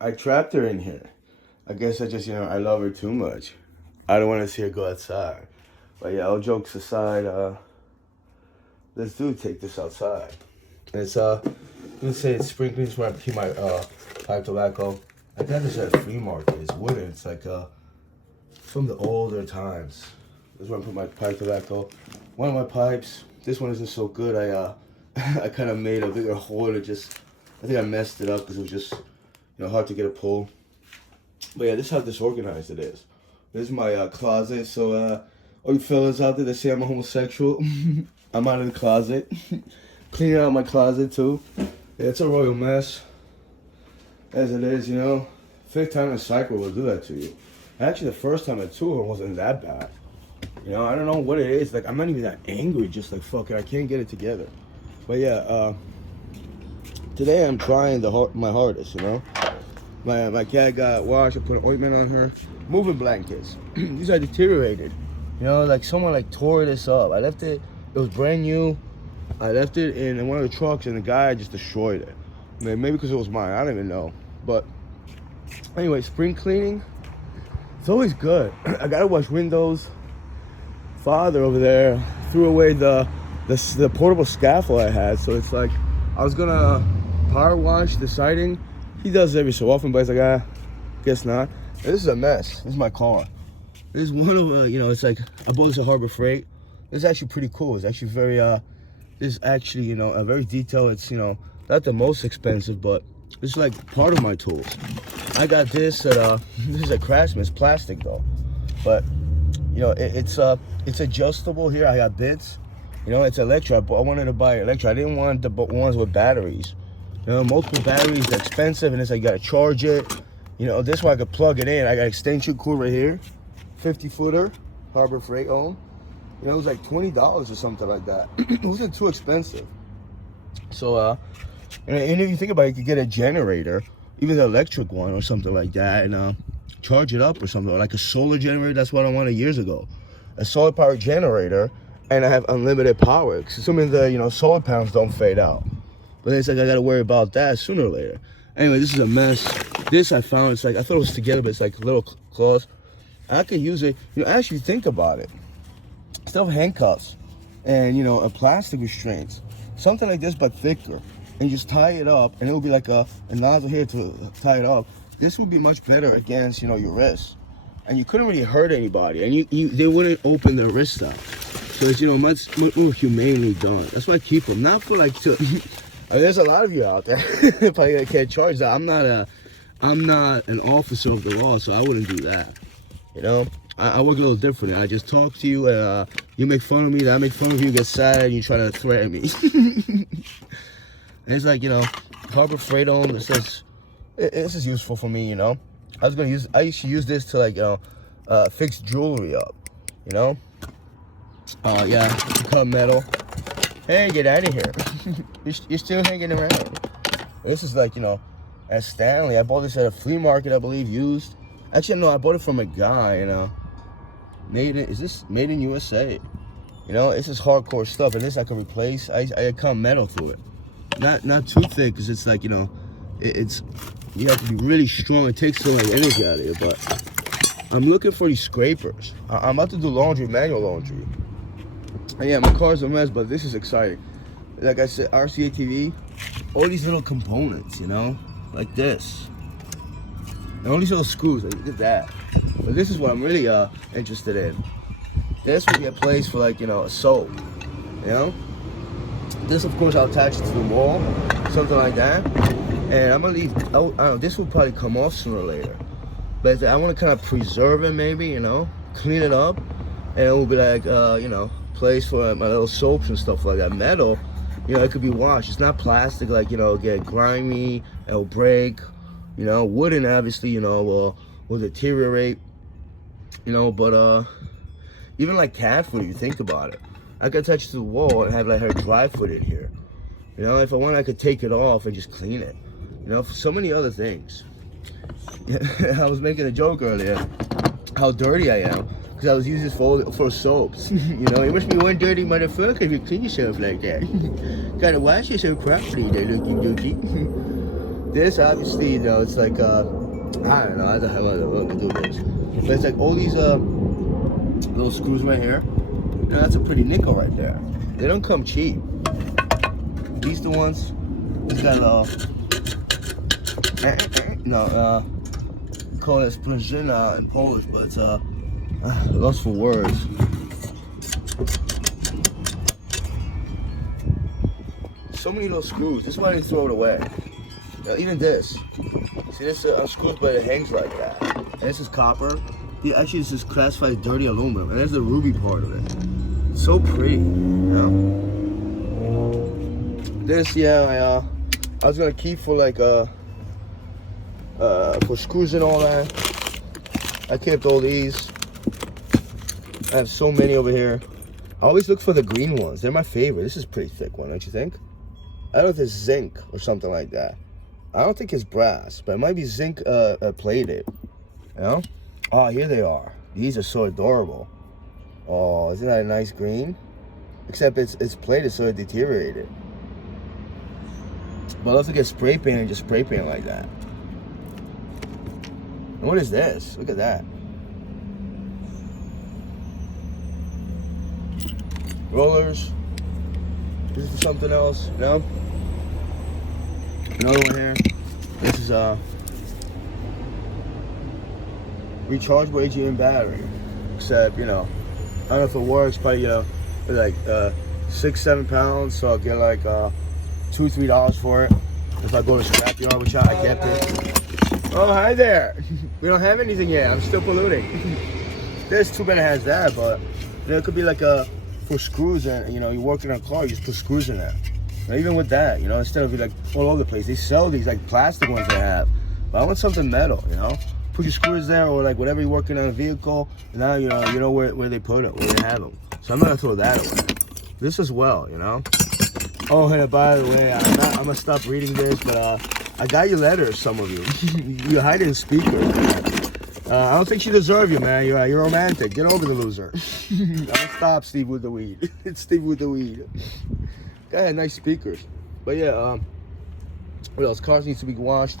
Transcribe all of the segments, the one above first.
I trapped her in here. I guess I just, I love her too much. I don't want to see her go outside. But yeah, all jokes aside, let's take this outside. It's let's say it's sprinkling where I keep my pipe tobacco. I got this at a flea market. It's wooden. It's like from the older times. This is where I put my pipe tobacco. One of my pipes. This one isn't so good. I kind of made a bigger hole. I think I messed it up because it was just hard to get a pull. But yeah, this is how disorganized it is. This is my closet. So all you fellas out there that say I'm a homosexual, I'm out of the closet. Cleaning out my closet too. Yeah, it's a royal mess. As it is, Fifth time in a cycle will do that to you. Actually, the first time I toured wasn't that bad. I don't know what it is. Like, I'm not even that angry. Just like, fuck it, I can't get it together. But yeah, today I'm trying my hardest, My cat got washed. I put an ointment on her. Moving blankets. These are deteriorated. Like someone like tore this up. I left it. It was brand new. I left it in one of the trucks, and the guy just destroyed it. Maybe because it was mine. I don't even know. But anyway, spring cleaning. It's always good. I gotta wash windows. Father over there threw away the portable scaffold I had, so it's like I was gonna power wash the siding. He does it every so often, but it's like, guess not. And this is a mess. This is my car. This is one of it's like I bought this at Harbor Freight. It's actually pretty cool. It's actually very this is actually a very detailed. It's not the most expensive, but it's like part of my tools. I got this at this is a Craftsman. It's plastic though, but it's adjustable here. I got bits. It's electric. I wanted to buy electric. I didn't want the ones with batteries. Multiple batteries are expensive, and it's like you gotta charge it. This one I could plug it in. I got extension cord right here, 50-footer, Harbor Freight owned. It was like $20 or something like that. It wasn't too expensive. So, and if you think about it, you could get a generator, even the electric one or something like that, and charge it up or something, like a solar generator. That's what I wanted years ago, a solar powered generator, and I have unlimited power. Assuming the solar panels don't fade out. But it's like I gotta worry about that sooner or later. Anyway, this is a mess. This I found, it's like I thought it was together, but it's like little claws. I could use it. Actually think about it. Instead of handcuffs and a plastic restraints, something like this but thicker, and just tie it up, and it will be like a nozzle here to tie it up. This would be much better against your wrists, and you couldn't really hurt anybody, and they wouldn't open their wrists out. So it's much more humanely done. That's why I keep them, not for like to. I mean, there's a lot of you out there probably can't charge that. I'm not an officer of the law, so I wouldn't do that. I work a little differently. I just talk to you, and you make fun of me. I make fun of you, get sad, and you try to threaten me. And it's like Harbor Freight on. This is useful for me. I used to use this to like fix jewelry up. Yeah, cut metal. Hey, get out of here. You're still hanging around. This is like, at Stanley. I bought this at a flea market, I believe, used. Actually, no, I bought it from a guy, is this made in USA? This is hardcore stuff, and this I can replace. I cut metal through it. Not too thick, because it's like, it's, you have to be really strong. It takes so much energy out of you, but I'm looking for these scrapers. I'm about to do laundry, manual laundry. And yeah, my car's a mess, but this is exciting. Like I said, RCA TV, all these little components, like this. And all these little screws, like, look at that. But this is what I'm really interested in. This would be a place for like, a soap, This, of course, I'll attach it to the wall, something like that. And I'm gonna leave, I don't know, this will probably come off sooner or later. But I wanna kind of preserve it maybe, clean it up. And it will be like, place for my little soaps and stuff like that. Metal, it could be washed. It's not plastic, like, get grimy, it'll break. Wooden, obviously, will deteriorate. But even like cat food, if you think about it, I could touch the wall and have like her dry foot in here. If I want, I could take it off and just clean it. For so many other things. I was making a joke earlier, how dirty I am. Because I was using this for soaps. You must be one dirty motherfucker if you clean yourself like that. Gotta wash yourself properly, there, looky dookie. This obviously, you know, it's like I don't know how the hell I do this, but it's like all these little screws right here. You know, that's a pretty nickel right there. They don't come cheap. These the ones. It's got call it sprężyna in Polish, but it's lost for words. So many little screws. This is why they throw it away. Even this. See, this unscrews, but it hangs like that. And this is copper. Actually, this is classified as dirty aluminum, and there's the ruby part of it. It's so pretty, you know. This, yeah, I was gonna keep for like for screws and all that. I kept all these. I have so many over here. I always look for the green ones. They're my favorite. This is a pretty thick one, don't you think? I don't know if it's zinc or something like that. I don't think it's brass, but it might be zinc plated. You know? Oh, here they are. These are so adorable. Oh, isn't that a nice green? Except it's plated, so it deteriorated. But I'll have to get spray paint and just spray paint like that. And what is this? Look at that. Rollers. This is something else, you know? Another one here. This is rechargeable AGM battery. Except, you know, I don't know if it works, probably, you know, like 6-7 pounds, so I'll get like $2-3 for it. If I go to scrapyard, which I kept it. Oh, hi there. We don't have anything yet. I'm still polluting. There's too bad it has that, but you know, it could be like for screws, and you know, you're working on a car, you just put screws in there. And even with that, you know, instead of like all over the place, they sell these like plastic ones they have. But I want something metal, you know. Put your screws there, or like whatever you're working on a vehicle. And now you know where they put it, where they have them. So I'm not gonna throw that away. This as well, you know. Oh, and by the way, I'm gonna stop reading this, but I got your letters, some of you. You hide in speaker. I don't think she deserves you, man. You're romantic. Get over the loser. I'll stop, Steve with the weed. It's Steve with the weed. Guy had nice speakers. But yeah, what else? Cars needs to be washed.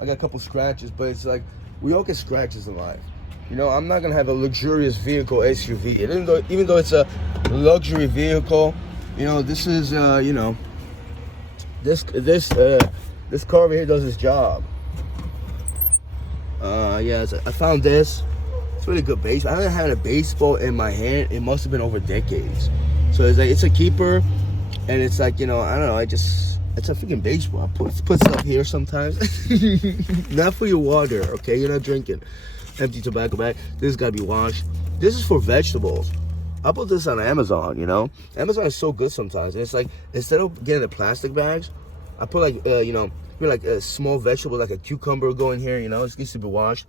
I got a couple scratches, but it's like, we all get scratches in life. You know, I'm not gonna have a luxurious vehicle SUV. Even though it's a luxury vehicle, you know, this is, you know, this car over here does its job. Yeah, I found this. It's really good baseball. I haven't had a baseball in my hand. It must have been over decades. So it's like, it's a keeper, and it's like, you know, I don't know. It's a freaking baseball. I put stuff here sometimes. Not for your water, okay? You're not drinking. Empty tobacco bag. This has got to be washed. This is for vegetables. I put this on Amazon, you know. Amazon is so good sometimes. And it's like, instead of getting the plastic bags, I put like, you know, like a small vegetable, like a cucumber, go in here, you know. It needs to be washed.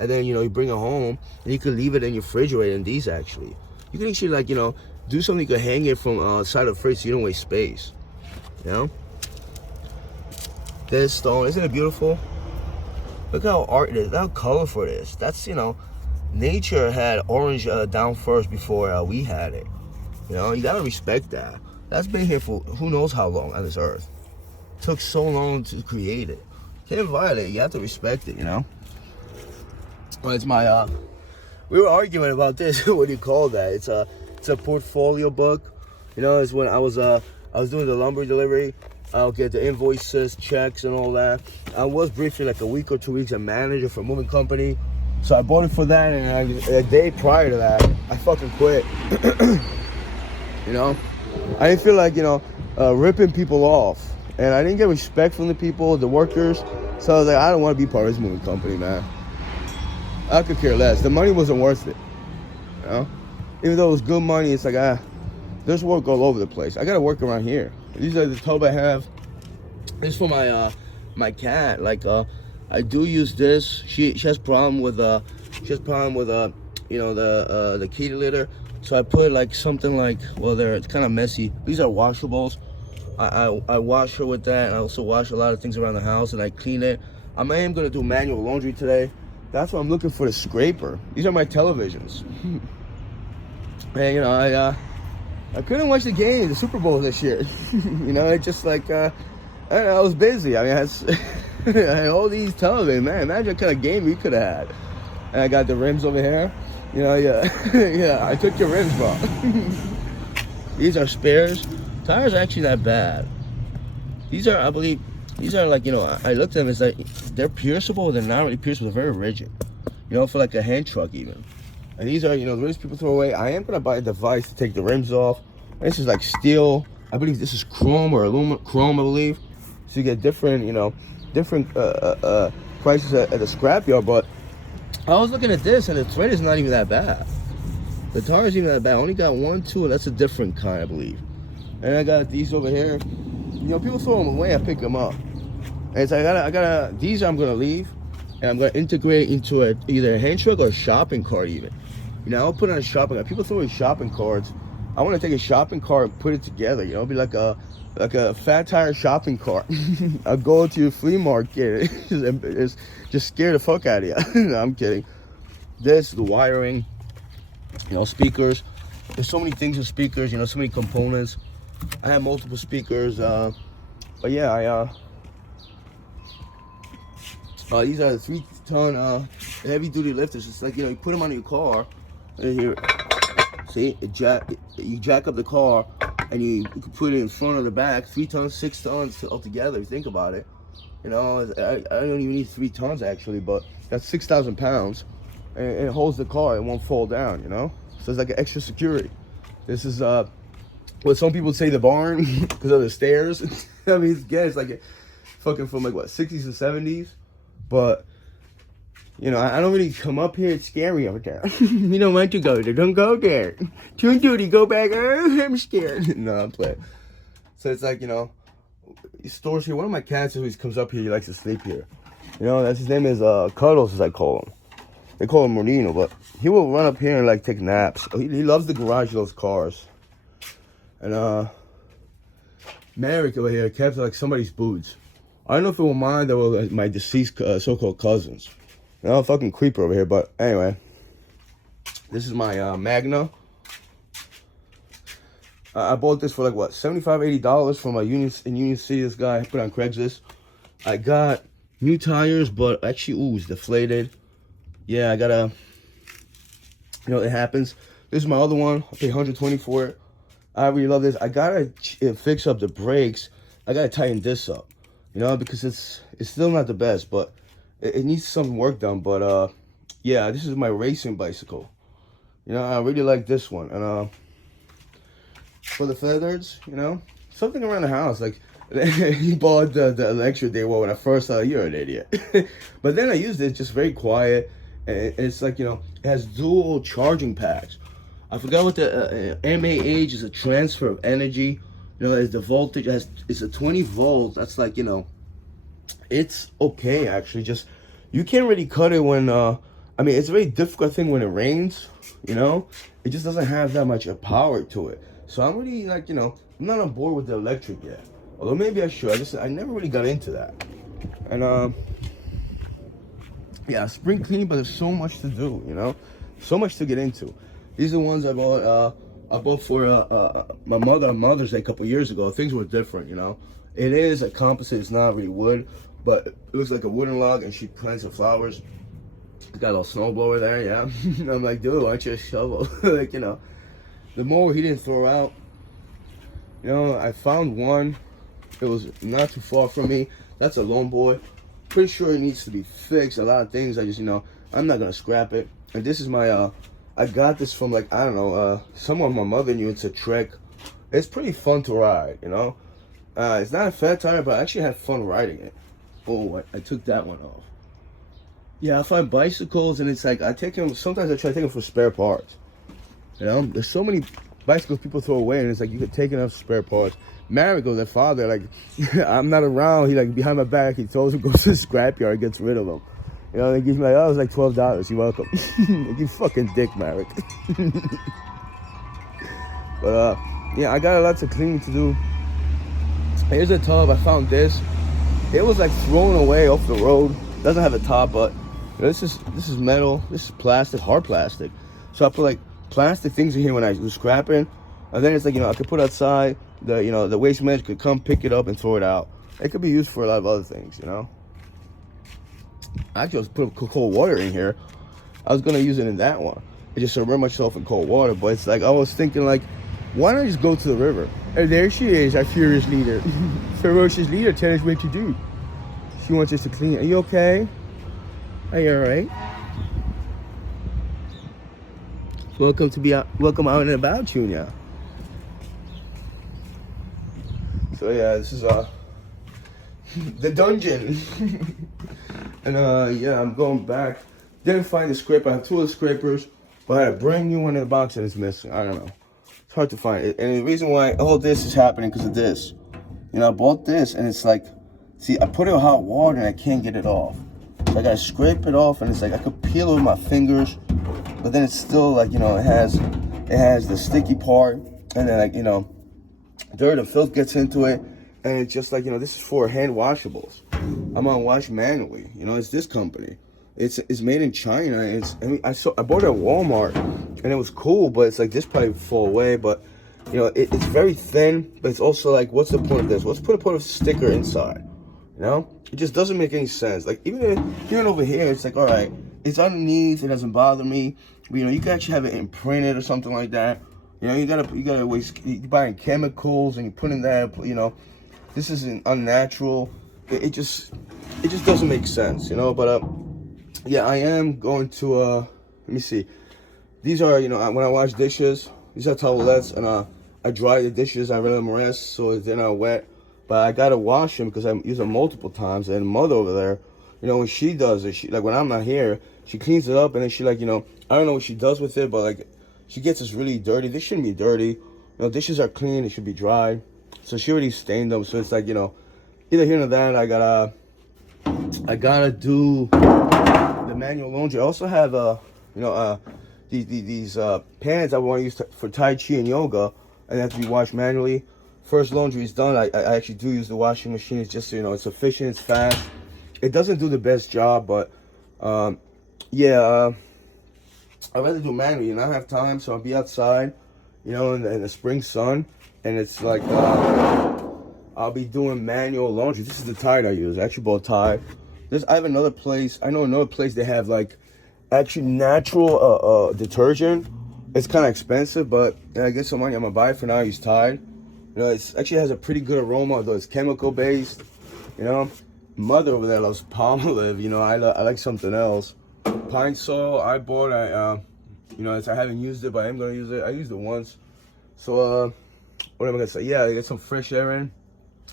And then, you know, you bring it home, and you can leave it in your refrigerator. In these, actually, you can actually, like, you know, do something. You can hang it from side of the fridge so you don't waste space. You know. This stone, isn't it beautiful? Look how art it is. Look how colorful it is. That's, you know, nature had orange down first before we had it. You know, you gotta respect that. That's been here for who knows how long on this earth. It took so long to create it. You can't violate it. You have to respect it. You know. Well, it's my. We were arguing about this. What do you call that? It's a portfolio book. You know, it's when I was doing the lumber delivery. I'll get the invoices, checks, and all that. I was briefly, like a week or 2 weeks, a manager for a moving company. So I bought it for that, and a day prior to that, I fucking quit. You know? I didn't feel like, you know, ripping people off. And I didn't get respect from the people, the workers. So I was like, I don't want to be part of this moving company, man. I could care less. The money wasn't worth it. You know? Even though it was good money, it's like, there's work all over the place. I got to work around here. These are the tub I have. This is for my my cat. Like I do use this. She has problem with you know, the kitty litter. So I put like something like, well, it's kind of messy. These are washables. I wash her with that. And I also wash a lot of things around the house, and I clean it. I am gonna do manual laundry today. That's why I'm looking for the scraper. These are my televisions. And you know, I couldn't watch the game, the Super Bowl this year. You know, it just like, I don't know, I was busy. I mean, I had all these televisions, man. Imagine what kind of game we could have had. And I got the rims over here. You know, yeah, yeah. I took your rims, bro. These are spares. Tires are actually not bad. These are, I believe, these are like, you know, I looked at them as like they're pierceable. They're not really pierceable. They're very rigid. You know, for like a hand truck even. And these are, you know, the rims people throw away. I am gonna buy a device to take the rims off. This is like steel. I believe this is chrome or aluminum, chrome, I believe. So you get different, you know, different prices at the scrapyard. But I was looking at this, and the thread is not even that bad. The tire is even that bad. I only got 1, 2, and that's a different kind, I believe. And I got these over here. You know, people throw them away. I pick them up. And so I gotta. These I'm gonna leave, and I'm gonna integrate into either a hand truck or a shopping cart even. You know, I'll put on a shopping cart. People throw away shopping carts. I want to take a shopping cart and put it together. You know, be like a fat tire shopping cart. I'll go to your flea market. just scare the fuck out of you. No, I'm kidding. This, the wiring, you know, speakers. There's so many things with speakers, you know, so many components. I have multiple speakers, but yeah, these are the 3-ton heavy-duty lifters. It's like, you know, you put them on your car, and here, see, you jack up the car, and you can put it in front or the back. 3 tons, 6 tons altogether. If you think about it, you know, I don't even need 3 tons actually, but that's 6,000 pounds, and it holds the car. It won't fall down, you know. So it's like an extra security. This is what some people say the barn because of the stairs. I mean, it's like fucking from like what 60s and 70s, but you know, I don't really come up here. It's scary over there. You don't want to go there. Don't go there. Tune duty, go back. Oh, I'm scared. No, I'm playing. So it's like, you know, he stores here. One of my cats always comes up here. He likes to sleep here. You know, that's his name is Cuddles, as I call him. They call him Marino, but he will run up here and like take naps. He loves the garage of those cars. And Merrick over here kept like somebody's boots. I don't know if it was mine or my deceased so-called cousins. You know, fucking creeper over here. But anyway, this is my Magna. I bought this for like what, $75, $80 from a Union City. This guy put on Craigslist. I got new tires, but actually, ooh, it's deflated. Yeah, I gotta, you know, it happens. This is my other one. I paid $120 for it. I really love this. I gotta fix up the brakes. I gotta tighten this up, you know, because it's still not the best, but it needs some work done. But yeah, this is my racing bicycle. You know, I really like this one. And for the feathers, you know, something around the house. Like he bought the electric day when I first saw you're an idiot. But then I used it just very quiet. And it's like, you know, it has dual charging packs. I forgot what the MAH is, a transfer of energy. You know, it's the voltage, it's a 20 volt. That's like, you know, it's okay actually. Just, you can't really cut it when, I mean, it's a very difficult thing when it rains, you know. It just doesn't have that much power to it. So I'm really like, you know, I'm not on board with the electric yet. Although maybe I should. I never really got into that. And, yeah, spring cleaning, but there's so much to do, you know, so much to get into. These are the ones I bought for my Mother's Day a couple years ago. Things were different, you know. It is a composite. It's not really wood, but it looks like a wooden log, and she plants some flowers. Got a little snowblower there, yeah. And I'm like, dude, why don't you shovel? Like, you know, the mower he didn't throw out. You know, I found one. It was not too far from me. That's a Lone Boy. Pretty sure it needs to be fixed. A lot of things I just, you know, I'm not gonna scrap it. And this is my I got this from like, I don't know, someone my mother knew. It's a Trek. It's pretty fun to ride, you know. It's not a fat tire, but I actually had fun riding it. Oh, I took that one off. Yeah, I find bicycles, and it's like I take them. Sometimes I try to take them for spare parts. You know, there's so many bicycles people throw away, and it's like you could take enough spare parts. Marigo, their father, like, I'm not around. He like behind my back. He goes to the scrapyard, gets rid of them. You know, they give me like, oh, it was like $12. You're welcome. You fucking dick, Marek. But yeah, I got a lot of cleaning to do. Here's a tub. I found this. It was like thrown away off the road. Doesn't have a top, but you know, this is metal. This is plastic, hard plastic. So I put like plastic things in here when I was scrapping, and then it's like, you know, I could put outside. The, you know, the waste man could come pick it up and throw it out. It could be used for a lot of other things, you know. I just put cold water in here. I was gonna use it in that one. I just submerge myself in cold water, but it's like I was thinking like, why not just go to the river? And there she is, our furious leader. Ferocious leader, tell us what to do. She wants us to clean. Are you okay? Are you alright? Welcome out and about, Junior. So yeah, this is the dungeon. And yeah, I'm going back. Didn't find the scraper. I have 2 of the scrapers, but I had a brand new one in the box and it's missing. I don't know. It's hard to find it. And the reason why all this is happening because of this. You know, I bought this and it's like, see, I put it in hot water and I can't get it off. So I gotta scrape it off, and it's like I could peel it with my fingers, but then it's still like, you know, it has the sticky part, and then like, you know, dirt and filth gets into it, and it's just like, you know, this is for hand washables. I'm gonna wash manually. You know, it's this company. It's made in China. I bought it at Walmart, and it was cool, but it's like this probably fall away. But you know, it's very thin, but it's also like, what's the point of this? What's the point of a sticker inside? You know, it just doesn't make any sense. Like even over here, it's like, all right, it's underneath, it doesn't bother me. But, you know, you can actually have it imprinted or something like that. You know, you gotta waste. You buying chemicals and you put in that. You know, this isn't unnatural. It just doesn't make sense. You know, but yeah, I am going to let me see. These are, you know, when I wash dishes, these are towelettes, and I dry the dishes. I let them rest so they're not wet. But I gotta wash them because I use them multiple times. And mother over there, you know, when she does it, she like when I'm not here, she cleans it up, and then she like, you know, I don't know what she does with it, but like she gets us really dirty. This shouldn't be dirty. You know, dishes are clean. They should be dry. So she already stained them. So it's like, you know, either here or that. I gotta do the manual laundry. I also have you know, these pans I want to use for Tai Chi and yoga, and they have to be washed manually. First laundry is done. I actually do use the washing machine. It's just, you know, it's efficient, it's fast. It doesn't do the best job, but yeah, I'd rather do manually, and I have time, so I'll be outside, you know, in the spring sun, and it's like I'll be doing manual laundry. This is the Tide I use. I actually bought Tide. I have another place. I know another place they have like actually natural detergent. It's kind of expensive, but I get some money. I'm gonna buy it for now. I use Tide. You know, it actually has a pretty good aroma, although it's chemical based. You know, mother over there loves Palmolive. You know, I like something else. Pine Sol, I bought. You know, I haven't used it, but I am gonna use it. I used it once. So, what am I gonna say? Yeah, I got some fresh air in.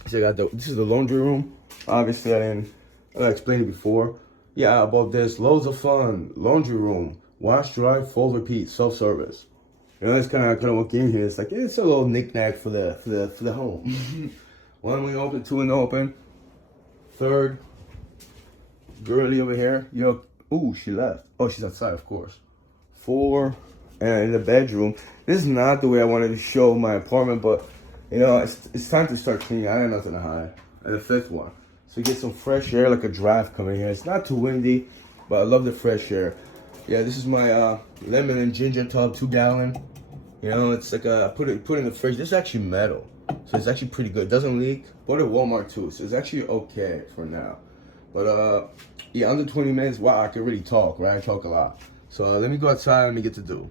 So this is the laundry room. Obviously, I explained it before. Yeah, I bought this. Loads of fun. Laundry room. Wash, dry, fold, repeat. Self-service. You know, that's kind of what came here. It's like, it's a little knick-knack for the home. One we open, two in the open. Third, girly over here. You know, ooh, she left. Oh, she's outside, of course. 4, and in the bedroom. This is not the way I wanted to show my apartment, but you know, it's time to start cleaning. I have nothing to hide. And the 5th one. So you get some fresh air, like a draft coming here. It's not too windy, but I love the fresh air. Yeah, this is my lemon and ginger tub, 2-gallon. You know, it's like I put it in the fridge. This is actually metal, so it's actually pretty good. It doesn't leak. Bought it at Walmart too, so it's actually okay for now. But yeah, under 20 minutes. Wow, I can really talk, right? I talk a lot. So let me go outside. Let me get to do.